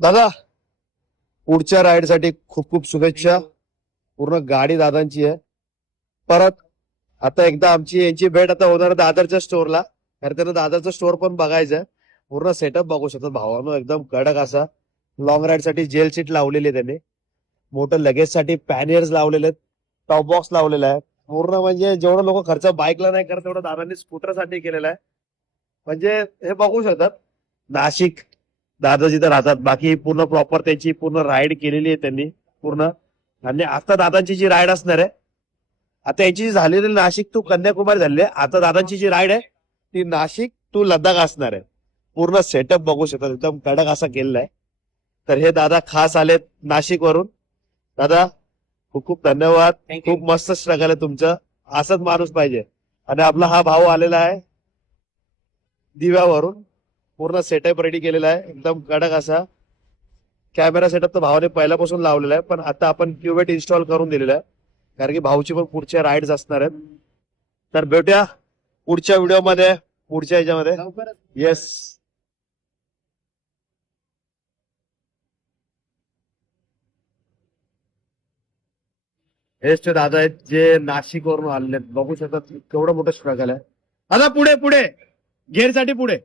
दादा पुढच्या राईड साठी खूप खूप शुभेच्छा. पूर्ण गाडी दादांची आहे. परत आता एकदा आमची यांची भेट आता होणार दादरच्या स्टोअरला. कारण त्यांना दादरचं स्टोअर पण बघायचं. पूर्ण सेटअप बघू शकतात भावानं, एकदम कडक असा. लॉंग राईड साठी जेल सीट लावलेली आहे त्यांनी. मोठं लगेज साठी पॅनियर्स लावलेले आहेत. टॉप बॉक्स लावलेला आहे. पूर्ण म्हणजे जेवढं लोक खर्च बाईकला नाही करत तेवढं दादांनी स्कूटर साठी केलेला आहे. म्हणजे हे बघू शकतात नाशिक दादा जिथं राहतात. बाकी पूर्ण प्रॉपर त्यांची पूर्ण राईड केलेली आहे त्यांनी पूर्ण. आणि आता दादांची जी राईड असणार आहे, आता याची जी झालेली नाशिक टू कन्याकुमारी झाली आहे. आता दादांची जी राईड आहे ती नाशिक टू लडाख असणार आहे. पूर्ण सेटअप बघू शकतात, एकदम कडक असा केलेला आहे. तर हे दादा खास आलेत नाशिक वरून. दादा खूप खूप धन्यवाद. खूप मस्त स्ट्रगल आहे तुमचं. असंच माणूस पाहिजे. आणि आपला हा भाऊ आलेला आहे दिव्यावरून. पूर्ण सेटअप रेडी केलेला आहे एकदम कडक असा. कॅमेरा सेटअप तर भावाने पहिल्यापासून लावलेला आहे, पण आता आपण क्युबेट इन्स्टॉल करून दिलेला आहे. कारण की भाऊची पण पुढच्या राईड्स असणार आहेत. तर भेटूया पुढच्या व्हिडिओमध्ये, पुढच्या ह्याच्यामध्ये. येस. हेच ते दादा आहेत जे नाशिक वरून आलेले आहेत. बघू शकतात केवढं मोठं स्ट्रगल आहे. आता पुढे पुढे गेअर साठी पुढे.